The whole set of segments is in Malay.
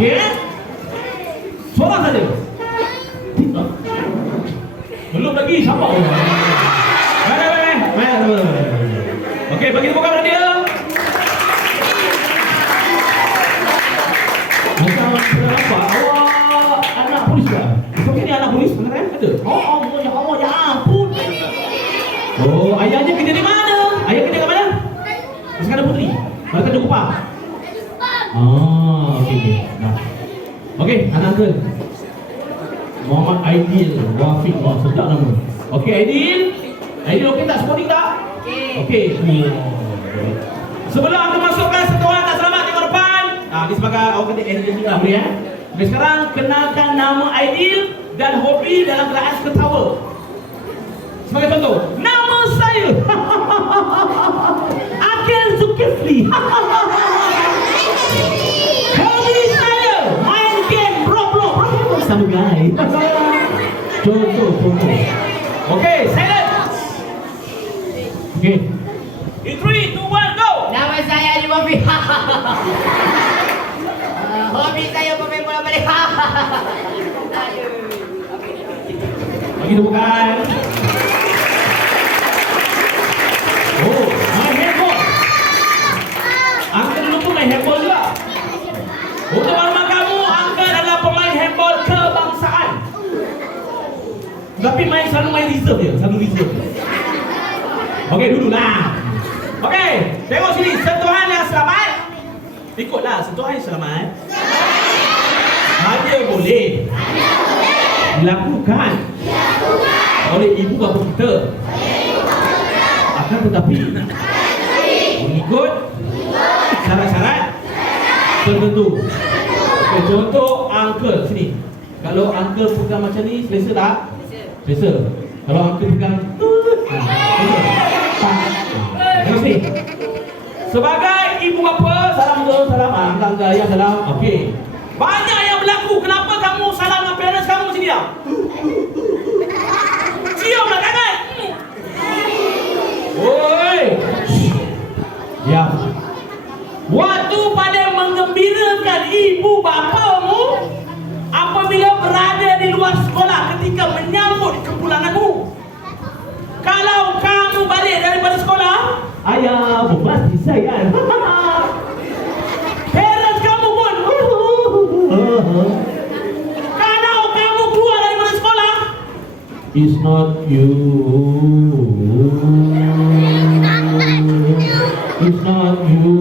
Okey? Seorang saja. Belum lagi siapa? Okey, bagi tepuk tangan dia. Macam apa? Awak anak polis ke? Okey, ni anak polis benar kan? Ada? Oh, ya Allah, ya ampun. Oh, ayahnya kerja di mana? Ayah kerja kat mana? Sekarang Putri. Mana kerja Kupang? Oh, okey. Nah. Okey, anak ke? Muhammad Aidil Wafiq. Oh, sedap nama. Okey, Aidil. Aidil okey tak? Sporting tak? Okey. Sebelum aku masukkan sekawan tak selamat tengok depan. Ni sebagai awak kata Aidil juga boleh ya. Okay, sekarang kenalkan nama Aidil dan hobi dalam kelas ketawa. Sebagai contoh, nama saya Akil Zulkifli. Hobi saya main game Roblox. Sama guys. Contoh. Okay, silent. Okay. In 3, 2, 1, go. Nama saya Haji Wafi. Hobi saya pemain bola balik. Bagi tepukan. Oh, main handball. Uncle dulu pun main handball juga. Untuk maklumat kamu, Uncle adalah pemain handball kebangsaan. Tapi selalu main reserve dia, Okey, dululah. Okey, tengok sini, sentuhan yang selamat. Ikutlah, sentuhan yang selamat. Hanya boleh dilakukan oleh ibu bapa kita. Akan tetapi mengikut syarat-syarat tertentu. Okay, contoh Uncle sini. Kalau Uncle pegang macam ni, selesa tak? Selesa. Kalau Uncle pegang terus ni. Sebagai ibu bapa, salam tu, salam angkat ayah salam. Okey. Banyak yang berlaku. Kenapa kamu salam dengan parents kamu sini dah? Ciumlah tangan. Oi. Ya. Waktu pada menggembirakan ibu bapamu apabila berada di luar sekolah ketika menyambut kepulanganmu. Kalau kamu balik daripada sekolah, ayah pasti sayang. Parents kamu pun. Kalau kamu keluar daripada sekolah, it's not you. It's not you.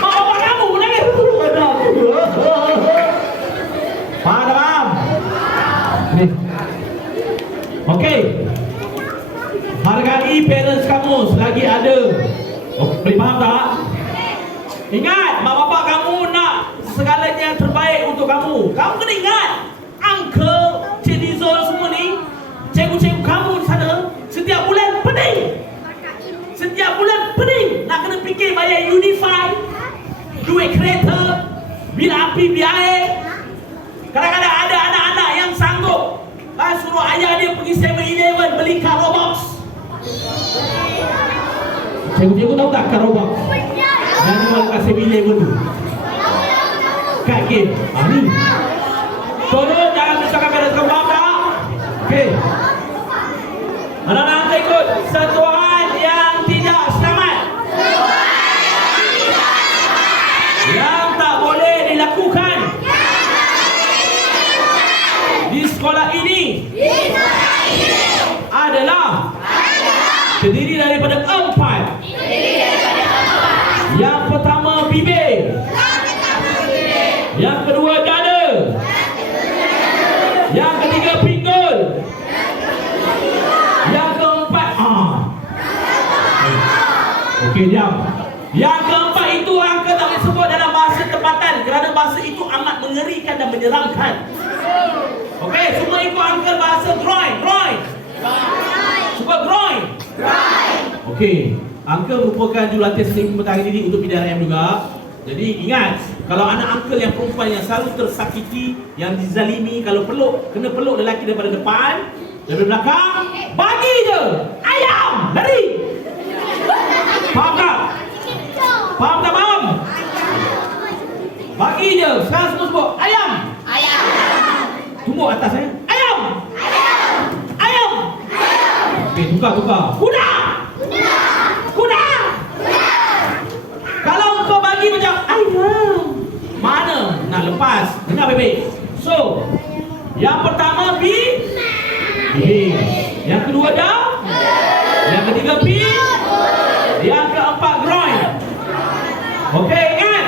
Bapak kamu nangis. Faham? Okey. Hargai parents kamu selagi ada. Boleh faham tak? Ingat, mak bapak kamu nak segalanya yang terbaik untuk kamu. Kamu kena ingat, Uncle, Cik Dizol semua ni, cikgu-cikgu kamu di sana, setiap bulan pening. Setiap bulan pening. Nak kena fikir bayar Unify, duit kereta, bil api, bil air. Kadang-kadang ada anak-anak yang sanggup suruh ayah dia pergi 7-Eleven beli Carobox. Cikgu-cikgu tahu tak Carobox? Yang jual kat 7-Eleven tu. Kat game. Ni. Tolong jangan misalkan pada kamu tak? Okey. Anak-anak kita ikut sentuhan yang tidak selamat. Yang tak boleh dilakukan di sekolah ini adalah terdiri daripada 4. Yang pertama bibir. Yang kedua dada. Yang ketiga pinggul. Yang keempat okey, diam. Yang keempat itu Uncle tak boleh sebut dalam bahasa tempatan kerana bahasa itu amat mengerikan dan menyeramkan. Okey, semua ikut Uncle bahasa groin. Semua groin. Okey, Uncle merupakan jurulatih sering petang ini untuk PDRM juga. Jadi ingat, kalau anak Uncle yang perempuan yang selalu tersakiti, yang dizalimi, kalau peluk, kena peluk lelaki daripada depan, dari belakang, bagi je. Ayam, lari. Faham tak? Faham tak faham? atas Ayam. Ayam. Okey, tukar. Kuda. Kalau kau bagi macam ayam, mana nak lepas? Dengar baik-baik. So, yang pertama B. Yang kedua dah. Yang ketiga B. Yang keempat groin. Okey, ingat.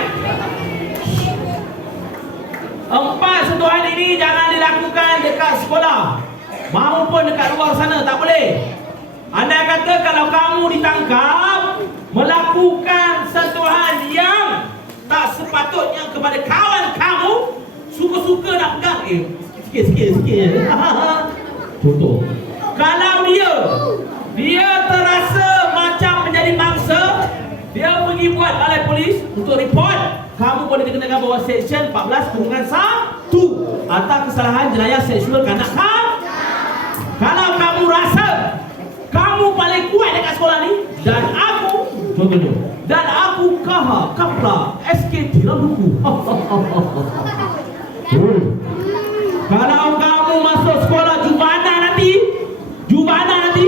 4 sentuhan ini jangan dilakukan dekat sekolah maupun dekat luar sana, tak boleh. Anda kata kalau kamu ditangkap melakukan sentuhan yang tak sepatutnya kepada kawan kamu, suka-suka nak pegang, sikit. Contoh, kalau dia terasa macam menjadi mangsa, dia pergi buat balai polis untuk report, kamu boleh dikenakan bawah seksyen 14/1 atas kesalahan jenayah seksual kanak-kanak. Kalau kamu rasa kamu paling kuat dekat sekolah ni, dan aku, contohnya, dan aku kapra SK tiram buku. Kalau kamu masuk sekolah Jubana nanti,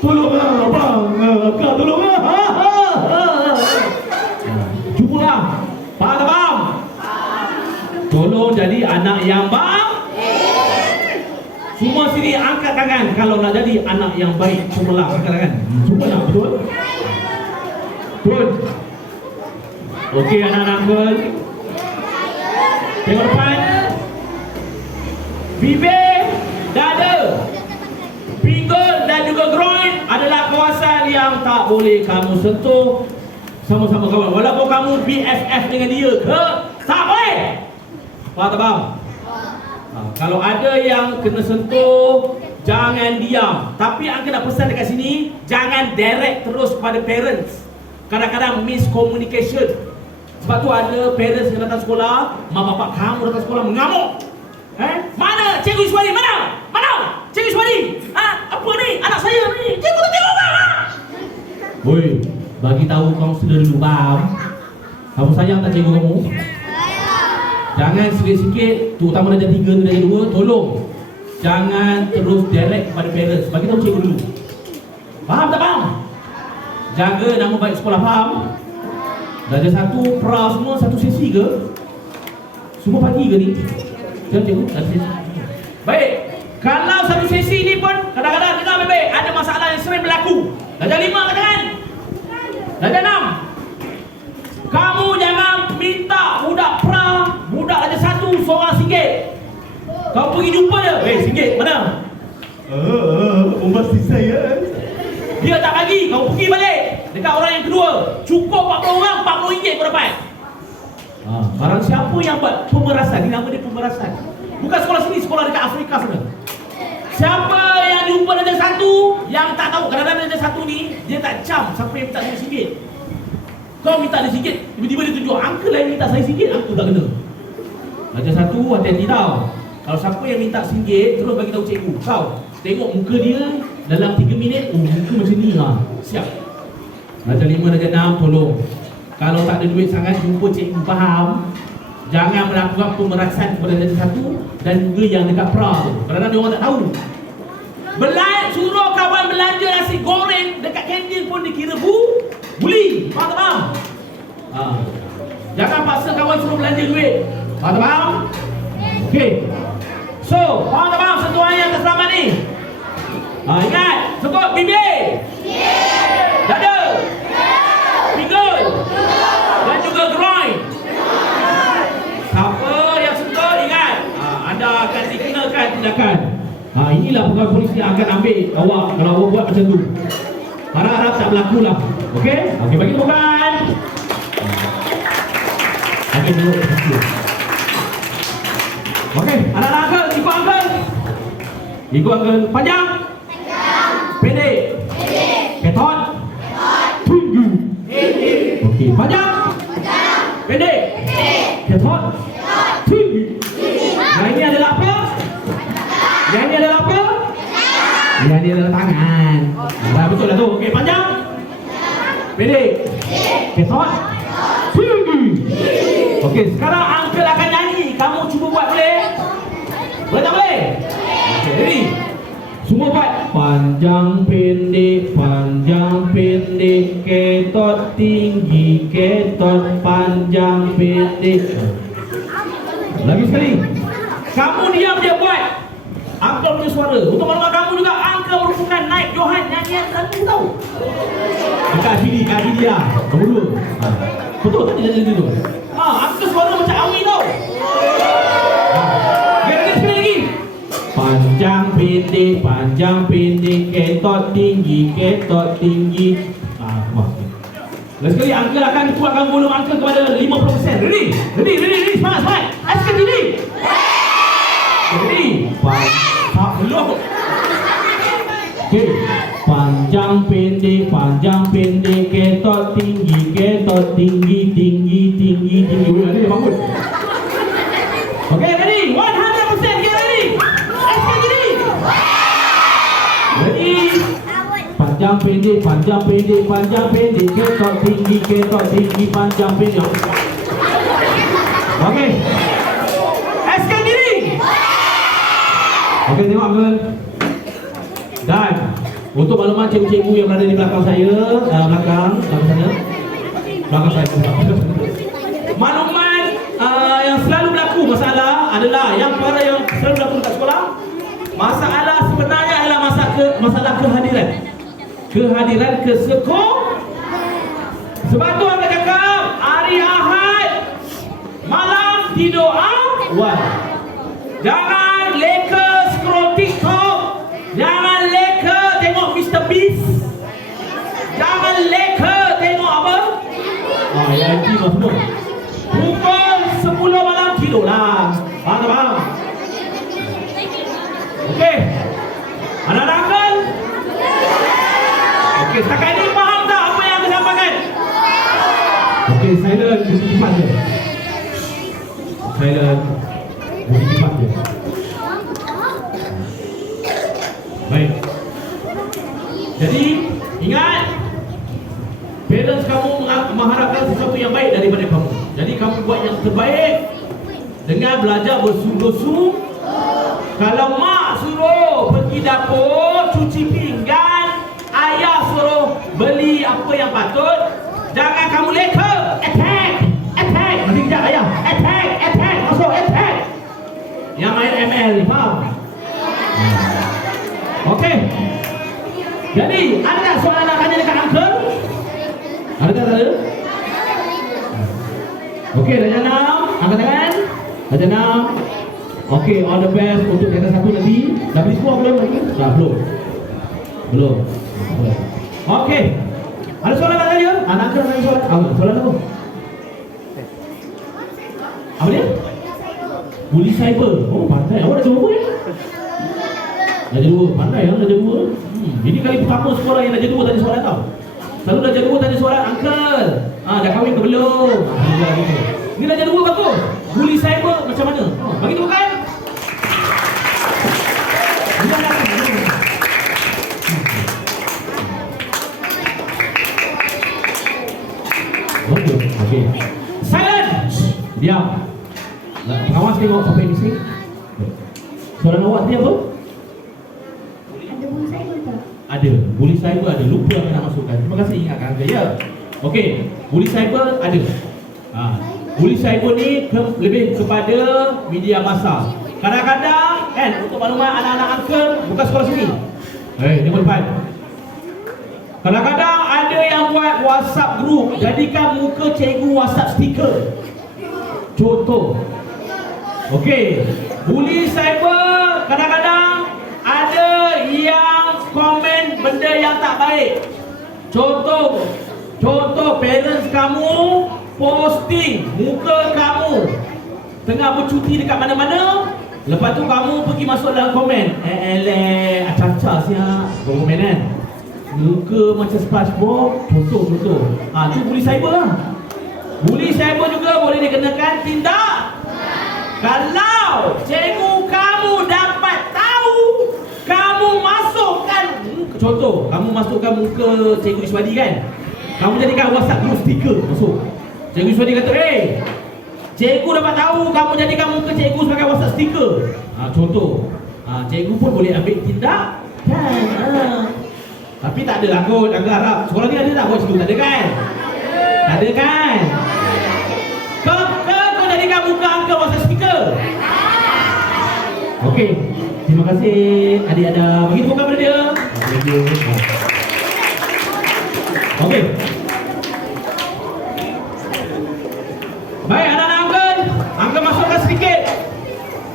tolong abang, tolong. Cubalah, faham? Tolong jadi anak yang baik. Semua sini angkat tangan kalau nak jadi anak yang baik. Cubalah angkat tangan. Cubalah, betul? Betul. Okey anak-anak girl. Tengok depan. Bibir, dada, pinggul dan juga groin adalah kawasan yang tak boleh kamu sentuh sama-sama kawan. Walaupun kamu BFF dengan dia ke, tak boleh. Faham tak bang? Kalau ada yang kena sentuh, jangan diam. Tapi angka nak pesan dekat sini, jangan direct terus kepada parents. Kadang-kadang miscommunication. Sebab tu ada parents yang datang sekolah, mak bapak kamu datang sekolah mengamuk. Mana Cikgu Iswari? Mana? Cikgu Iswari? Apa ni? Anak saya ni. Cikgu tak tengok bang. Woi, bagi tahu kamu sudah dulu bang. Kamu sayang tak cikgu kamu? Jangan sikit-sikit, terutama darjah 3 tu darjah 2, tolong jangan terus direct kepada parents. Bagi tahu cikgu dulu. Faham tak bang? Jaga nama baik sekolah, faham? Darjah 1 pra semua satu sesi ke? Semua pagi ke ni? Jangan cikgu, satu sesi. Baik, kalau satu sesi ni pun kadang-kadang dengar baik-baik, ada masalah yang sering berlaku. Darjah 5 katakan, darjah 6, kamu jangan minta budak pra, budak darjah 1 seorang RM1. Kau pergi jumpa dia, RM1 mana? Umat saya. Dia tak bagi, kau pergi balik dekat orang yang kedua. Cukup 40 orang, RM40 kau dapat. Barang siapa yang buat pemerasan, ni nama dia pemerasan. Bukan sekolah sini, sekolah dekat Afrika sana. Siapa yang jumpa darjah 1 yang tak tahu, kadang-kadang darjah 1 ni dia tak cam siapa yang minta RM1. Kau minta dia RM1, tiba-tiba dia tunjuk uncle yang minta saya RM1, uncle tak kena. Darjah 1 hati-hati tau. Kalau siapa yang minta RM1 terus bagi tahu cikgu, kau tengok muka dia dalam 3 minit, muka macam ni lah. Siap. Darjah 5, darjah 6, tolong. Kalau tak ada duit sangat, jumpa cikgu, faham? Jangan melakukan pemerasan kepada darjah 1 dan juga yang dekat pra tu. Kadang-kadang dia orang tak tahu. Suruh kawan belanja nasi goreng dekat kantin pun dikira buli. Faham tak bang? Jangan paksa kawan suruh belanja duit. Faham tak bang? Okey. So, faham tak bang sentuhan yang terselamat ni? Ingat, sentuh bibir, dada, pinggul dan juga groin. Siapa yang sentuh, ingat, anda akan dikenakan tindakan. Inilah pegawai polis yang akan ambil awak kalau awak buat macam tu. Harap-harap tak berlaku lah. Okey? Okey, bagi tepukan. Okey, duduk. Okey, anak-anak uncle, ikut uncle. Ikut uncle. Panjang? Pendek? Ketot? Tinggi? Okey, panjang? Pendek? Ketot? Tinggi? Yang ini adalah apa? Yang ini adalah apa? Yang ini adalah tangan. Betul lah tu. Okey, panjang? Pendek? Ketot? Tinggi? Okey, sekarang uncle akan nyanyi. Kamu cuba buat boleh? ready? Semua buat panjang pendek ketot tinggi ketot panjang pendek. Lagi sekali. Kamu diam dia buat. Uncle punya suara. Untuk maklumat kamu juga, Uncle merupakan naik Johan nyanyian lagu tahu. Dekat sini, kat sini dia. Nombor 2. Betul tak dia nyanyi tu? Uncle suara macam Awi tau. Lagi sekali lagi. Panjang pendek ketot tinggi. Lagi sekali Uncle akan kuatkan volume Uncle kepada 50%. Ready? Semangat. Askar ready? Ready? Belum. Okay. Panjang pendek ketot tinggi. Ready, bangun. Okay, ready? 100% get ready. Askar ready? Ready? Panjang pendek ketot tinggi panjang pendek. Okay. Askar diri. Okay, tengok Uncle. Dan untuk maklumat cikgu-cikgu yang berada di belakang saya, belakang saya. Maklumat yang selalu berlaku masalah adalah yang selalu berlaku dekat sekolah. Masalah sebenarnya adalah masalah kehadiran. Kehadiran ke sekolah. Sebab tu Anda cakap hari Ahad malam tidur awal. Jangan leka scroll TikTok. Jangan leka tengok Mr. Beast. Jangan leka tengok apa? Yang IT semua. Pukul 10 malam tidurlah. Faham? Okey. Anak-anak Uncle? Okey, setakat ini faham tak apa yang saya sampaikan? Okey, silent, bunyi kipas je. Silent, bunyi kipas je. Baik. Jadi, ingat, parents kamu mengharapkan sesuatu yang baik daripada kamu. Jadi, kamu buat yang terbaik dengan belajar bersungguh-sungguh. Kalau mak suruh pergi dapur, cuci pinggan, ayah suruh beli apa yang patut, jangan kamu leka. Attack. Nanti kejap ayah. Attack. Masuk attack. Yang main ML ni, faham? Okey. Jadi, ada tak soalan nak tanya dekat Uncle? Ada tak? Okey, dah janam. Angkat tangan. Dah janam. Okey, all the best untuk kereta satu nanti. Dah beli semua belum lagi? Dah, belum. Okey. Ada soalan nak tanya? Anak Uncle ada soalan? Soalan apa? Apa dia? Buli cyber. Oh, pandai. Awak dah jawab ya? Dah jadi 2. Pandai ya, dah jadi 2. Ini kali pertama sekolah yang dah jadi 2 tanya soalan tau. Selalu dah jadi 2 tanya soalan, Uncle. Dah kahwin ke belum? Ini dah jadi 2 bagus. Buli cyber macam mana? Bagi tu kan? Okey. Silent. Diam. Pengawas tengok sampai di sini. Soalan awak dia apa? Ada buli cyber tak? Ada. Buli cyber ada. Lupa nak masukkan. Terima kasih ingatkan saya ya. Okey. Buli cyber ada. Buli cyber ni lebih kepada media massa. Kadang-kadang kan, untuk maklumat anak-anak Uncle bukan sekolah sini. Tengok depan. Kadang-kadang ada yang buat WhatsApp group, jadikan muka cikgu WhatsApp stiker. Contoh. Okey, buli cyber kadang-kadang ada yang komen benda yang tak baik. Contoh parents kamu posting muka kamu tengah bercuti dekat mana-mana. Lepas tu kamu pergi masuk dalam komen. Acah-acah siap. Komen kan? Muka macam SpongeBob. Contoh. Tu buli cyber lah. Buli cyber juga boleh dikenakan tindak. Kalau cikgu kamu dapat tahu kamu masukkan contoh, kamu masukkan muka cikgu Iswadi kan? Kamu jadikan WhatsApp group stiker masuk. Cikgu Iswadi kata, cikgu dapat tahu kamu jadikan muka cikgu sebagai WhatsApp stiker. Contoh. Cikgu pun boleh ambil tindakan. Tapi tak ada lah kot, aku harap sekolah ni ada tak kot situ? Tak ada kan? Tak ada kan? Kau jadikan muka Uncle masa speaker? Okey, terima kasih adik ada. Bagi tepuk tangan pada dia. Okey. Baik anak-anak Uncle masukkan sedikit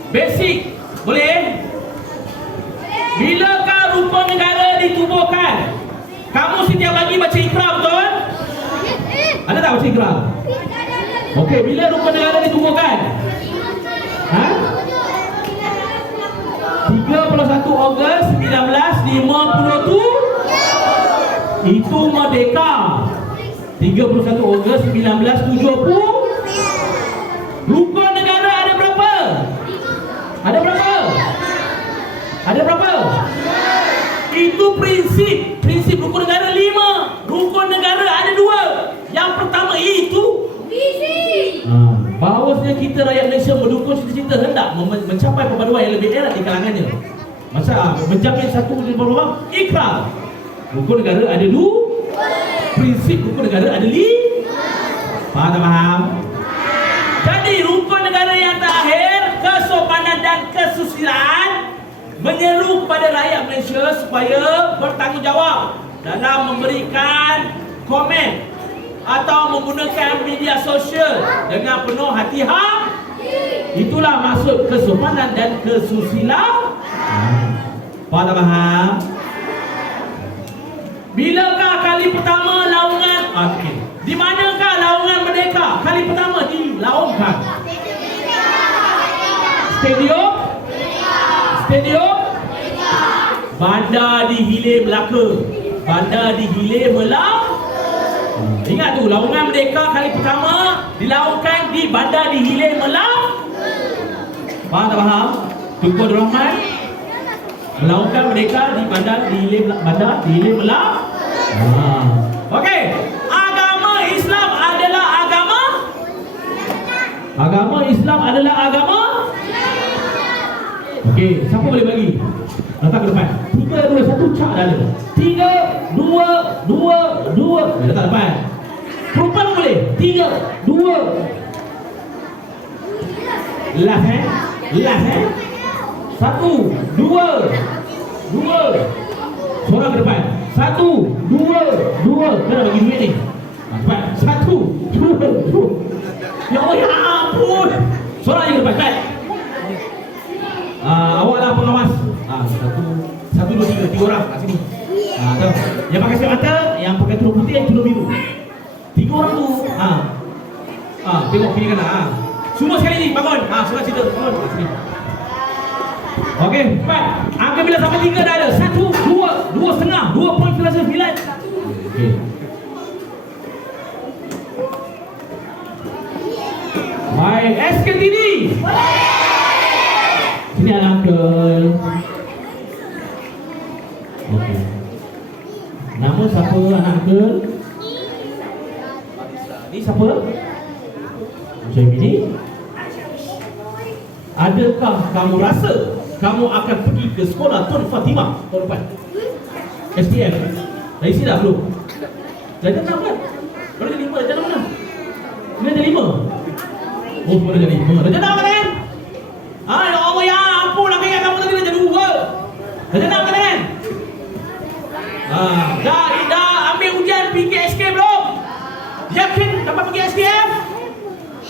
basic. Boleh? Bilakah rukun negara ditubuhkan? Kamu setiap pagi baca Iqra, betul? Ada tak baca Iqra? Okey, bila rukun negara ditubuhkan? 31 Ogos 1950 itu merdeka. 31 Ogos 1970. Rukun negara ada berapa? Ada berapa? Ada berapa? Itu prinsip rukun negara 5. Rukun negara ada 2. Yang pertama itu visi. Bahawasanya kita rakyat Malaysia mendukung cita-cita hendak mencapai perpaduan yang lebih erat di kalangannya. Masa menjamin satu perubahan ikrar. Rukun negara ada 2. Prinsip rukun negara ada 5. Faham tak faham? Jadi rukun negara yang terakhir, kesopanan dan kesusilaan, menyeru kepada rakyat Malaysia supaya bertanggungjawab dalam memberikan komen atau menggunakan media sosial dengan penuh hati-hati. Itulah maksud kesopanan dan kesusilaan. Faham tak faham? Bilakah kali pertama laungan? Okey. Di manakah laungan merdeka kali pertama dilaungkan? Stadium? Bandar di Hilir Melaka. Bandar di Hilir Melaka. Ingat tu, laungan merdeka kali pertama dilaungkan di Bandar di Hilir Melaka. Faham tak faham? Tunku Abdul Rahman melaungkan merdeka di Bandar di Hilir Melaka. Okey, agama Islam adalah agama. Okey, siapa boleh bagi? Datang ke depan. 3, 2, 1, cak dah ada. 3, 2, 2. Datang depan. Perempuan boleh? 3, 2. Last. 1, 2. Seorang ke depan. 1, 2. Kena bagi duit ni. Cepat. 1, 2. Ya Allah, ya ampun. Seorang je ke depan. Cepat. Awaklah pengawas. 1, 2, 3. 3 orang kat sini. Yang pakai spek mata, yang pakai tudung putih, yang tudung biru. 3 orang tu. Tengok kiri kanan. Semua sekali ni bangun. Semua cerita. Bangun kat sini. Okey, cepat. Angka bila sampai 3 dah ada. 1, 2, 2.5, 2.9. Okey. Baik, SKTD. Sini anak Uncle. Okey. Nama siapa anak Uncle? Ni siapa? Macam ini. Adakah kamu rasa kamu akan pergi ke sekolah Tun Fatimah tahun depan? SPM. Dah isi dah belum? Darjah 6 kan? Baru jadi 5, darjah 6 mana? Ini darjah 5. Oh, semua darjah 5. Darjah 6 kan? Ya Allah, ya ampun, nak ingat kamu tadi darjah 2. Darjah 6 kan? Dah ambil ujian PKSK belum? Yakin dapat pergi SPM?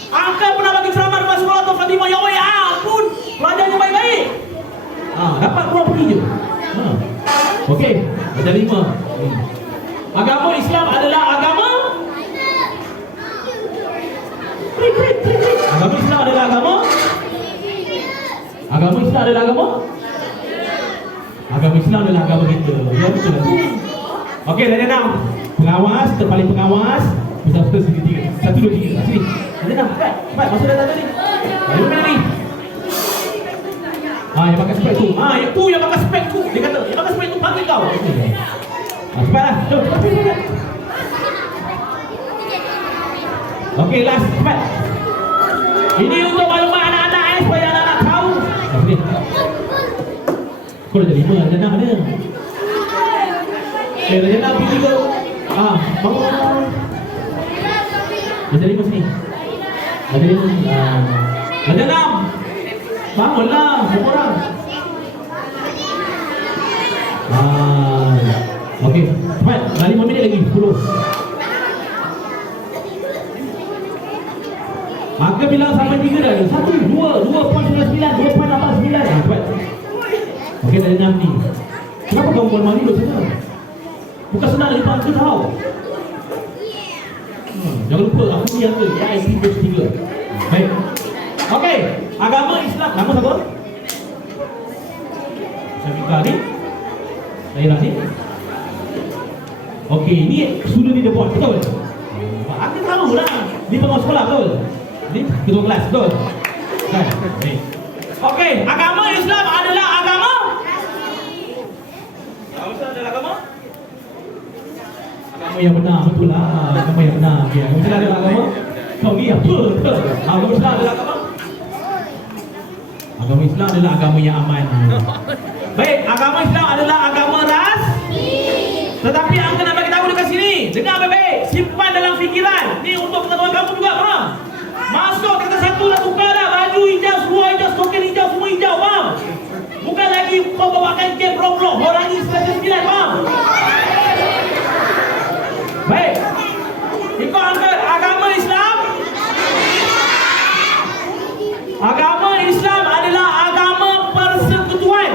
Angka pernah bagi ceramah depan sekolah Tun Fatimah. Ya Allah, ya ampun, pelajarnya baik-baik. Dapat keluar pergi je. Okey, darjah 5. Agama Islam adalah agama. Agama Islam adalah agama. Agama Islam adalah agama. Agama Islam adalah agama kita. Ya, betul tak? Okey, darjah 6. Pengawas, terpaling pengawas. Peserta segi 3. 1, 2, 3. Sini. Darjah 6. Cepat, masuk darjah tadi. Ayo main ni. Yang pakai spek tu. Yang pakai spek tu. Dia kata, yang pakai spek tu panggil kau. Cepatlah. Jom, cepat. Okey, last. Cepat. Ini untuk maklumat anak-anak supaya anak-anak tahu. Kau dah 5, Raja 6 mana? Raja 6 pergi ke? Bangun. Raja 5 sini. Raja 5 sini. Raja 6. Bangunlah, semua orang. Okey, cepat. Dah 5 minit lagi, 10. Maka bilang sampai 3 dah. 1, 2, 2.99, 2.89. Cepat. Okey, dah 6 ni. Kenapa kau buat malu sana? Bukan senang lipat angka tau. Jangan lupa, aku ni angka. AIP batch 3. Baik. Okey, agama Islam. Nama siapa? Syafika ni? Daerah ni? Okey, ni sudah di depan, betul? Aku tahu lah. Ni pengawal sekolah, betul? Ni ketua kelas, betul? Kan? Baik. Okey, agama Islam adalah agama? Islam adalah agama? Agama yang benar, betul lah. Agama yang benar. Okay. Agama Islam adalah agama? Kau ni apa? Agama Islam adalah agama? Agama Islam adalah agama yang aman. Baik, agama Islam adalah agama ras. Tetapi angka nak bagi tahu dekat sini. Dengar baik-baik. Simpan dalam fikiran. Ni untuk pengetahuan kamu juga, faham? Masuk kata satu dah tukar dah. Baju hijau, semua hijau, stokin hijau, semua hijau, faham? Bukan lagi kau bawakan game Roblox. Orang ni 99, faham? Baik. Ikut angka agama Islam. Agama Islam adalah agama persekutuan.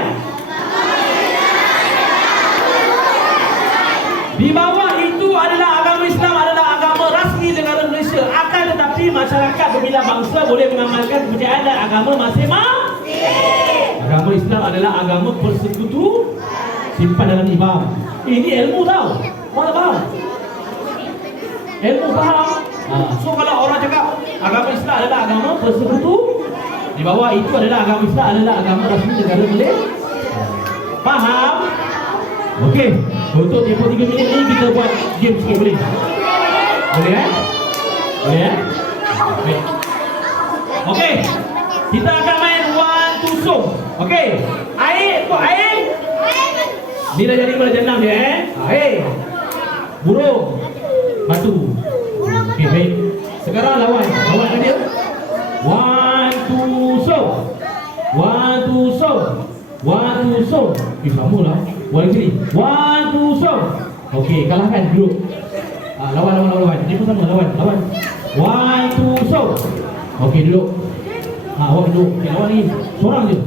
Di bawah itu adalah agama Islam adalah agama rasmi negara Malaysia. Akan tetapi masyarakat berbilang bangsa boleh mengamalkan kepercayaan dan agama masing-masing. Agama Islam adalah agama persekutu. Simpan dalam imam. Ini ilmu tau. Mana faham? Ilmu faham? So kalau orang cakap agama Islam adalah agama persekutu, di bawah itu adalah agama Islam adalah agama rasmi negara Malaysia. Faham? Okey, untuk tempoh 3 minit ni kita buat game sikit, boleh? Boleh kan? Boleh kan? Baik. Okey, kita akan main one two song. Okey, air, kok air? Ni dah jadi Raja 6 dia air, burung, batu. Okey, baik. Sekarang lawan dengan dia. One two song. One two song. One two song. Sama lah. One sini. One two song. Okey, kalahkan dulu. Lawan. Dia pun sama lawan. One two song. Okey, duduk. Awak duduk. Okey, lawan ni. Seorang je.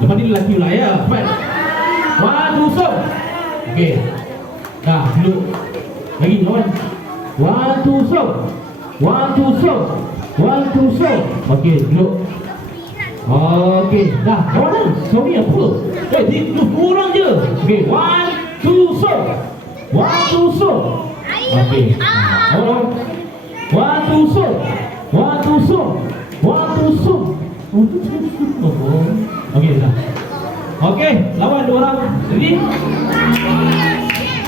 Lepas ni lelaki pula ya. Cepat. One two song. Okey. Dah, duduk. Lagi lawan. One two song. One two song. One two song. Okey, duduk. Okey, dah. Kawan dah. Sorry apa? Dua orang je. Okey, one two song. One two song. Okey. Orang. One two song. One two song. One two song. Okey, dah. Okey, lawan dua orang. Ready?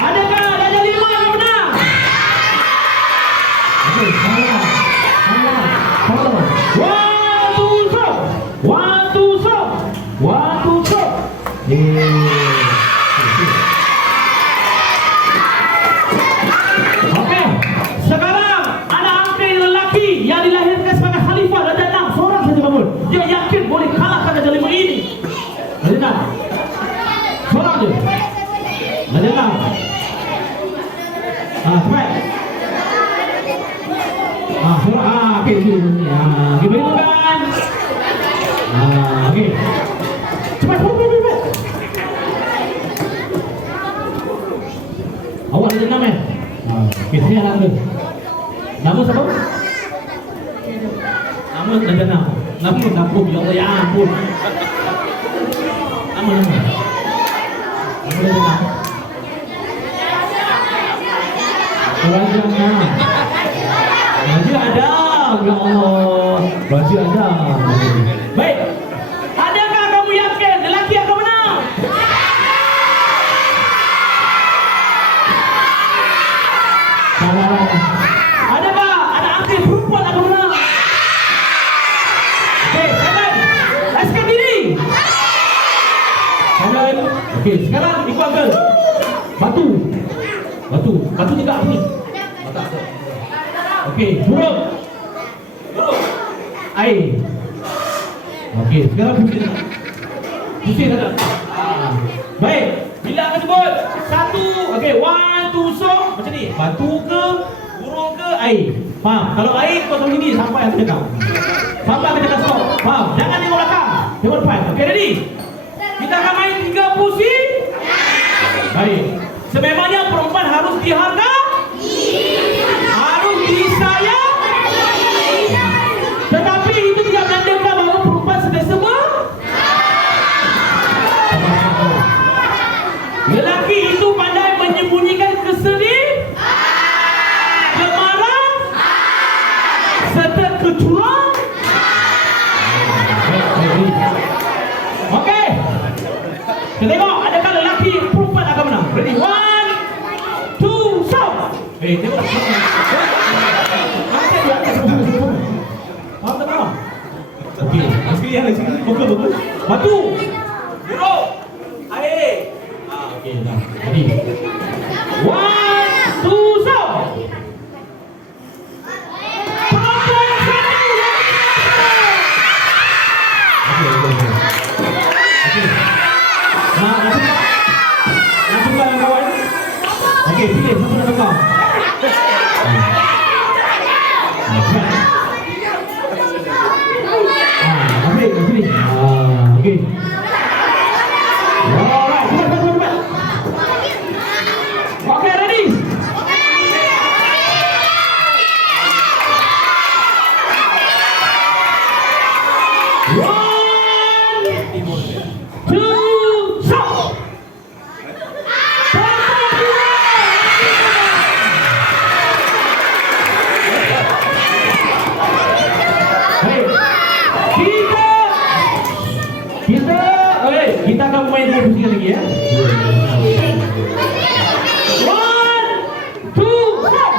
Adakah Raja 5 yang menang? Okey, salah. One two song. One two song. One two song. Okey, sekarang anak angkat lelaki yang dilahirkan sebagai khalifah Raja 6 seorang saja bangun. Dia yakin boleh kalahkan Raja 5 ini. Raja 6 seorang je. Raja 6. Cepat. Seorang. Okey, okey, berikan. Okey. Cepat. Awak Raja 6 Okey, sini ada nama. Nama siapa? Nama Raja 6. Nama ya Allah, ya ampun. Nama Raja 6. Raja 6. Raja Adam. Ya Allah. Raja Adam. Baik. Adakah kamu yakin lelaki akan menang? Adakah anak angkat perempuan akan menang? Okey, 7. Let's get diri. Batu. Batu juga ni. Okey, huruf. Huruf. Air. Okey, sekarang pusing tak? Baik. Bila akan sebut? Satu. Okey, 1, 2, so. Macam ni. Batu ke, huruf ke, air. Faham? Kalau air kau tahu sini sampai aku cakap. Sampai aku cakap stop. Faham? Jangan tengok belakang. Tengok depan. Okey, ready? Kita akan main 3 pusing. Baik. Sememangnya perempuan harus dihargai, harus disayang. Tetapi itu tidak menandakan bahawa perempuan sentiasa lelaki itu pandai menyembunyikan kesedih, kemarahan, serta kecurang. Okey. Kita tengok adakah lelaki perempuan akan menang. Ready? 1, 2, stop. Tengok. Faham tak faham? Okey. Sekali lagi. Fokus. Batu. Huruf. Air. Okey dah. Ready? 1, 2, stop. Okey, pilih siapa nak kau. Ambil sini. Okey. Alright, cepat. Okey, ready? Kita akan main dua pusingan lagi ya. 1, 2, stop.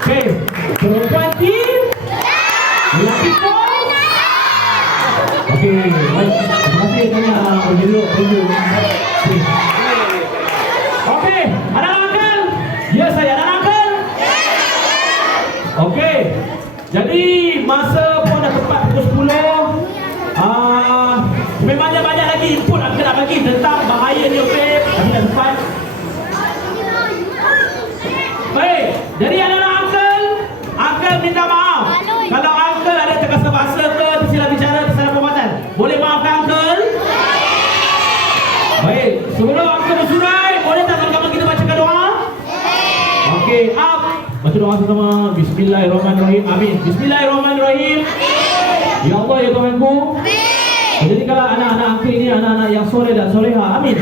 Okey, perempuan tim, lelaki kau. Okey, baik. Terima kasih kerana berjudul. Okey, anak uncle. Ya, saya anak uncle. Okey. Jadi masa pun dah tepat pukul 10. Memangnya banyak lagi input aku nak bagi tentang bahayanya vape, tapi dah tepat. Baik, jadi anak-anak uncle minta maaf. Kalau uncle ada terkasar bahasa ke, tersilap bicara, tersalah perbuatan, boleh maafkan uncle? Baik, sebelum uncle bersurai, boleh tak sama-sama kita bacakan doa? Okey, up. Baca doa sama. Bismillahirrahmanirrahim. Amin. Bismillahirrahmanirrahim. Ya Allah, ya Tuhanku. Jadikanlah anak-anak angka ini anak-anak yang soleh dan soleha. Amin.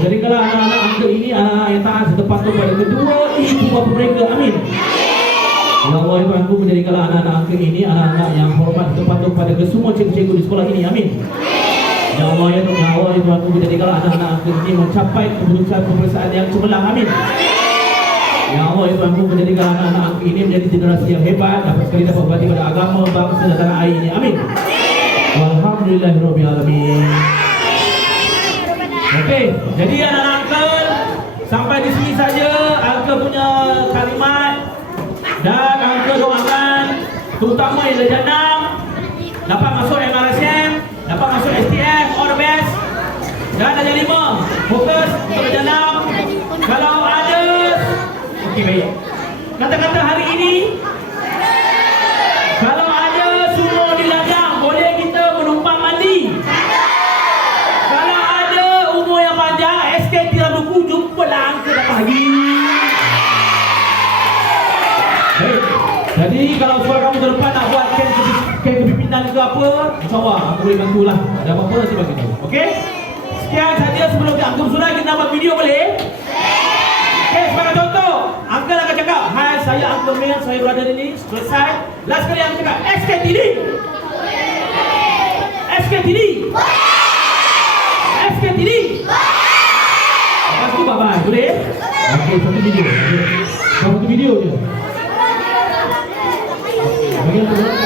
Jadikanlah anak-anak angka ini anak-anak yang taat serta patuh pada kedua ibu bapa mereka. Amin. Ya Allah, ya Tuhanku, menjadikanlah anak-anak angka ini anak-anak yang hormat serta patuh pada kesemua cikgu-cikgu di sekolah ini. Amin. Ya Allah, ya Tuhanku, menjadikanlah anak-anak angka ini mencapai keputusan peperiksaan yang cemerlang. Amin. Ya Allah, ya Tuhanku, menjadikan anak-anak ini menjadi generasi yang hebat, dapat sekali dapat berbakti pada agama, bangsa dan tanah air ini. Amin. Walhamdulillahirrahmanirrahim. Okey, jadi anak-anak uncle, sampai di sini saja uncle punya kalimat. Dan uncle doakan terutama yang darjah 6 dapat masuk MRSM, dapat masuk STF, all the best. Dan darjah 5 fokus untuk darjah 6. Kalau ada okey, baik. Kata-kata hari ini, kalau ada sumur di ladang, boleh kita menumpang mandi. Kalau ada umur yang panjang, SK Tiraduku, jumpalah angka dah pagi. Baik. Jadi kalau suara kamu ke depan nak buat ken kepimpinan ke apa, insyaAllah aku boleh bantulah. Ada apa-apa nanti bagi tahu. Okey? Sekian saja sebelum kita angkat surat, kita nak buat video boleh? Okey, sebagai contoh, Uncle akan cakap, hai, saya Uncle Mel, saya berada di sini, selesai. Last kali Uncle cakap, SKTD. SKTD. SKTD. Lepas tu bye-bye, boleh? Okey, satu video. Satu video je. Okey, alright.